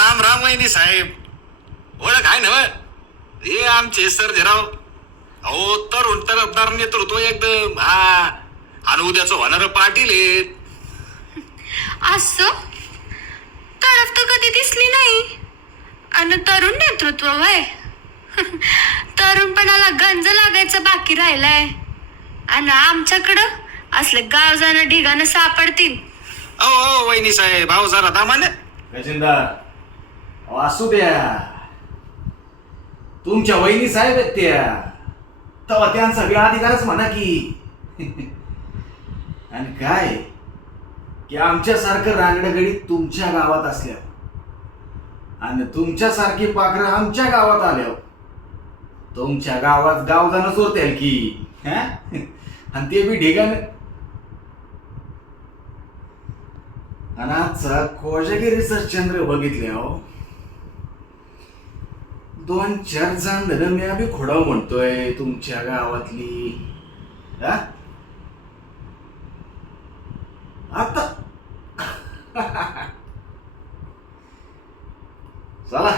राम राम वहिनी साहेब. ओळख आहे ना? हे आमचे सर्जेराव. अहो तरुण तरफदार नेतृत्व एकदम. हा आणि उद्याचं होणार पाटील आहेत. असं तडफ तर कधी दिसली नाही. आणि तरुण नेतृत्व वय तरुणपणाला गंज लागायचं बाकी राहिलाय. आणि आमच्याकडं असले गाव जाणं ढिगाणं सापडतील. अहो वहिनी साहेब, अहो जरा दामान. गजेंदर असू द्या, तुमच्या वहिनी साहेब आहेत त्या, तेव्हा त्यांचा बी अधिकारच म्हणा की. आणि काय की आमच्यासारखं रांगडगडी तुमच्या गावात असल्या आणि तुमच्यासारखी पाखरं आमच्या गावात आल्या, तुमच्या गावात गावदानं चोरतील की. आणि ते बी ढिगाण. आणि आजचा कोजागिरीचा चंद्र बघितले हो, 2-4 जण मी बी खोडाव म्हणतोय तुमच्या गावातली. आता चला